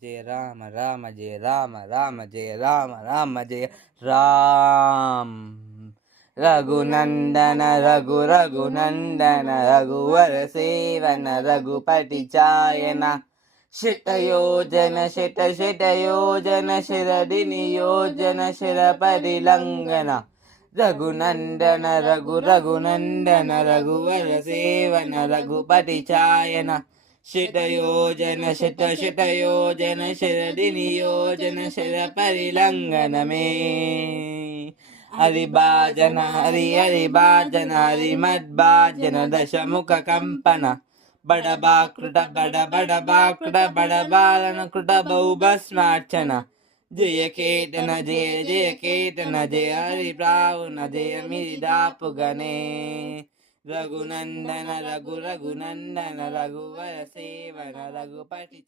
జయ రామ రామ జయ రామ రామ జయ రామ రామ జయ రామ్. రఘునందన రఘు రఘునందన రఘువర సేవన రఘుపతి చాయన శతయోజన శతయోజన శిరడి నియోజన శిరపరి లంఘన రఘునందన రఘు రఘునందన రఘువర సేవన రఘుపతి చాయన శతయోజన శతయోజన శిరడి నియోజన శిరపరి లంఘనమే. హరిభాజన హరి హరిభాజన హరిమద్భాజన దశముఖ కంపన బడబాకృత బడబాకృత బడబాలన కృత బౌభస్మార్చన జయ కేతన జయ జయ కేతన జయ హరి ప్రావున జయ మిరిదాపుగనే. రఘునందన రఘు రఘునందన రఘువర సేవన రఘుపతి